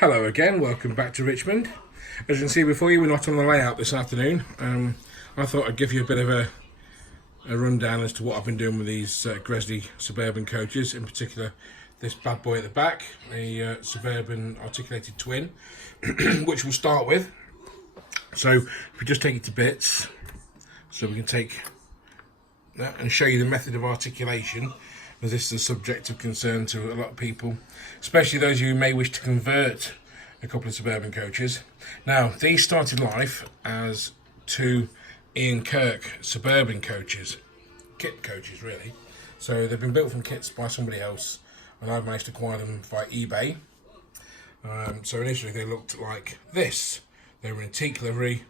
Hello again, welcome back to Richmond. As you can see before you, we're not on the layout this afternoon. I thought I'd give you a bit of a rundown as to what I've been doing with these Gresley suburban coaches, in particular this bad boy at the back, a suburban articulated twin, which we'll start with. So if we just take it to bits, so we can take that and show you the method of articulation, as this is a subject of concern to a lot of people, especially those who may wish to convert a couple of suburban coaches. Now, these started life as two Ian Kirk suburban coaches, kit coaches really. So they've been built from kits by somebody else, and I've managed to acquire them via eBay. So initially they looked like this. They were in teak livery.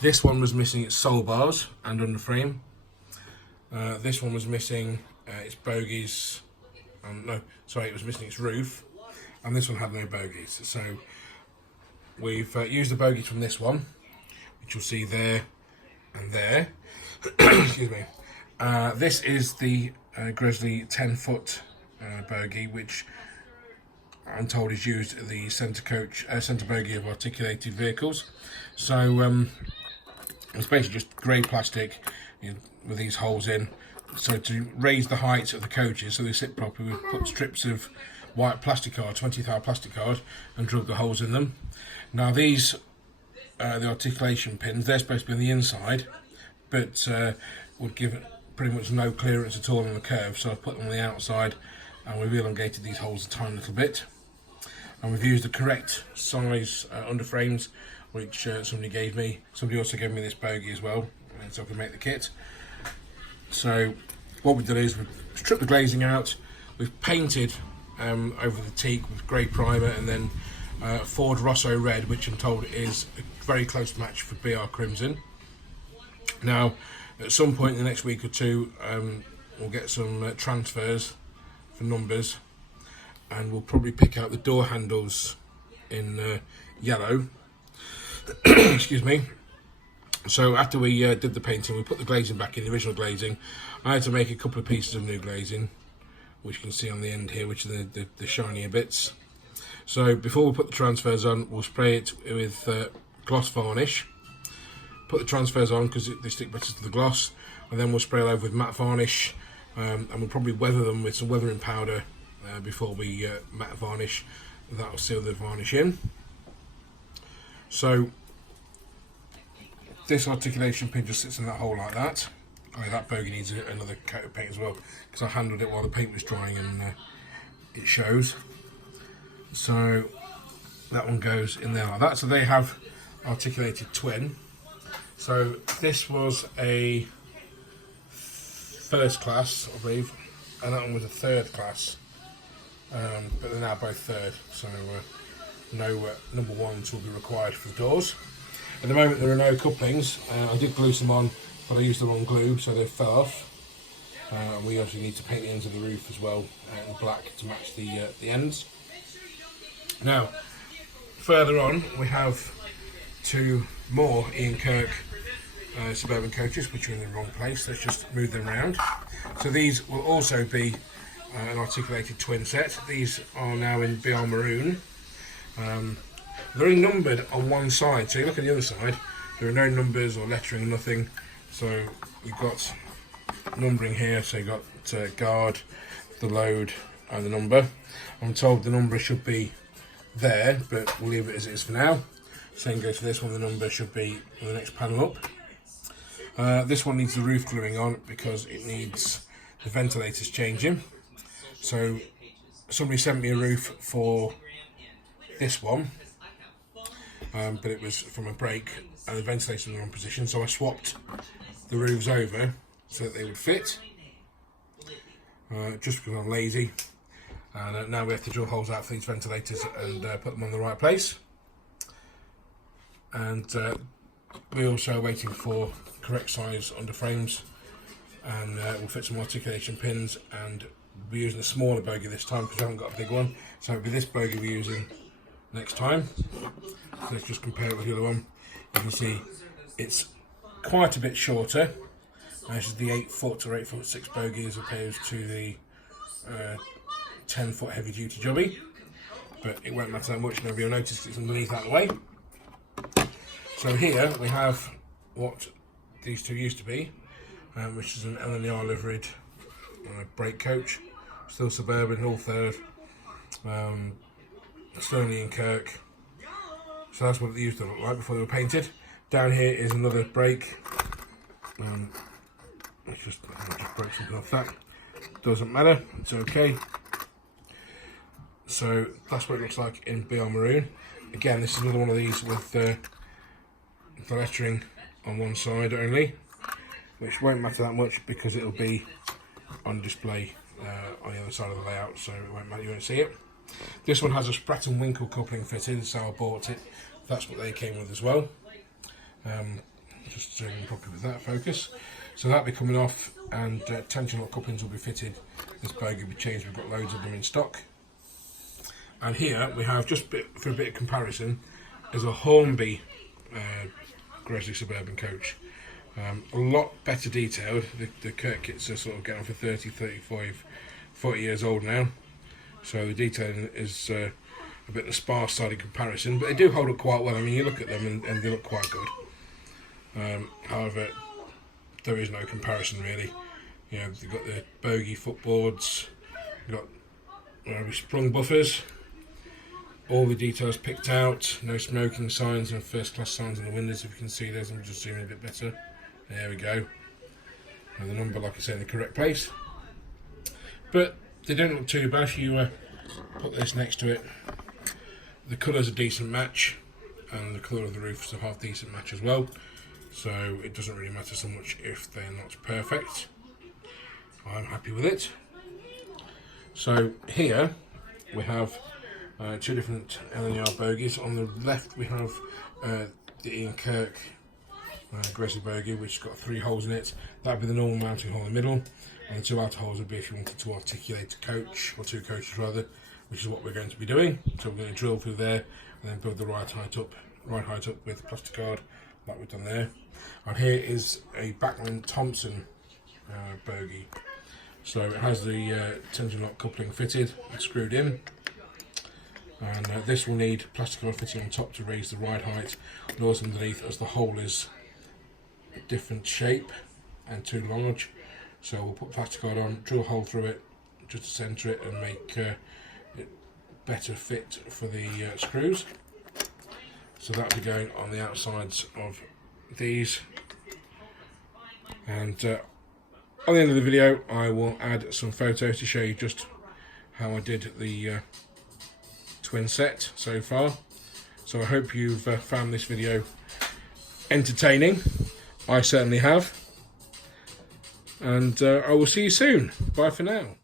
This one was missing its sole bars and underframe. This one was missing its bogies. It was missing its roof, and this one had no bogies. So we've used the bogies from this one, which you'll see there and there. Excuse me. This is the Gresley 10-foot bogie, which I'm told is used at the centre bogie of articulated vehicles. So it's basically just grey plastic with these holes in. So to raise the height of the coaches so they sit properly, we've put strips of white plastic card, 20th plastic card, and drilled the holes in them. Now these, the articulation pins, they're supposed to be on the inside, but would give pretty much no clearance at all on the curve, so I've put them on the outside, and we've elongated these holes a tiny little bit. And we've used the correct size underframes, which somebody gave me. Somebody also gave me this bogie as well, so I can make the kit. So what we've done is we've stripped the glazing out, we've painted over the teak with grey primer, and then Ford Rosso red, which I'm told is a very close match for BR Crimson. Now at some point in the next week or two, we'll get some transfers for numbers, and we'll probably pick out the door handles in yellow. Excuse me. So after we did the painting, we put the glazing back in, the original glazing. I had to make a couple of pieces of new glazing, which you can see on the end here, which are the shinier bits. So before we put the transfers on, we'll spray it with gloss varnish. Put the transfers on because they stick better to the gloss, and then we'll spray it over with matte varnish, and we'll probably weather them with some weathering powder before we matte varnish. That'll seal the varnish in. So this articulation pin just sits in that hole like that. That bogie needs another coat of paint as well, because I handled it while the paint was drying, and it shows. So that one goes in there like that. So they have articulated twin. So this was a first class, I believe, and that one was a third class, but they're now both third, so no number ones will be required for the doors. At the moment there are no couplings. I did glue some on, but I used the wrong glue, so they fell off. And we obviously need to paint the ends of the roof as well in black to match the ends. Now, further on we have two more Ian Kirk suburban coaches, which are in the wrong place. Let's just move them around. So these will also be an articulated twin set. These are now in BR Maroon. They're only numbered on one side, so you look at the other side, there are no numbers or lettering, nothing. So you've got numbering here, so you've got guard, the load, and the number. I'm told the number should be there, but we'll leave it as it is for now. Same goes for this one, the number should be on the next panel up. This one needs the roof gluing on because it needs the ventilators changing. So somebody sent me a roof for this one, but it was from a break and the ventilators were in the wrong position, so I swapped the roofs over so that they would fit, just because I'm lazy. And now we have to drill holes out for these ventilators and put them on the right place. And we're also waiting for correct size underframes, and we'll fit some articulation pins, and we're using a smaller bogie this time because I haven't got a big one, so it'll be this bogie we're using next time. So let's just compare it with the other one. You can see it's quite a bit shorter. This is the 8-foot or 8'6" bogie as opposed to the 10-foot heavy duty jobby. but it won't matter that much. Nobody will notice it's underneath out of the way. So here we have what these two used to be, which is an LNER liveried brake coach, still Suburban, all third, Sterling and Kirk. So that's what they used to look like before they were painted. Down here is another brake. Let's just break something off that. Doesn't matter, it's okay. So that's what it looks like in BR Maroon. Again, this is another one of these with the lettering on one side only, which won't matter that much because it'll be on display on the other side of the layout, so it won't matter, you won't see it. This one has a Spratt and Winkle coupling fitted, so I bought it. That's what they came with as well. Just zoom in properly with that focus. So that'll be coming off, and tension lock couplings will be fitted. This bogie will be changed, we've got loads of them in stock. And here we have, just for a bit of comparison, is a Hornby Grizzly Suburban coach. A lot better detailed. The Kirk kits are sort of getting for 30, 35, 40 years old now. So the detailing is a bit of a sparse side in comparison, but they do hold up quite well. I mean, you look at them and they look quite good. However, there is no comparison really. You know, they've got the bogey footboards, you've got sprung buffers, all the details picked out, no smoking signs and first class signs on the windows. If you can see those, I'm just zooming a bit better. There we go. And the number, like I say, in the correct place. But they don't look too bad if you put this next to it. The colour's a decent match, and the colour of the roof is a half decent match as well. So it doesn't really matter so much if they're not perfect. I'm happy with it. So here we have two different LNER bogies. On the left we have the Ian Kirk Grizzly bogie, which has got 3 holes in it. That would be the normal mounting hole in the middle, and the 2 outer holes would be if you wanted to articulate a coach, or 2 coaches rather, which is what we're going to be doing. So we're going to drill through there and then build the right height up with plasticard, like we've done there. And here is a Bachman Thompson bogie. So it has the tension lock coupling fitted and screwed in. And this will need plasticard fitting on top to raise the ride height, and also underneath, as the hole is a different shape and too large. So we'll put plasticard on, drill a hole through it just to centre it and make it better fit for the screws. So that'll be going on the outsides of these. And on the end of the video I will add some photos to show you just how I did the twin set so far. So I hope you've found this video entertaining. I certainly have. And I will see you soon. Bye for now.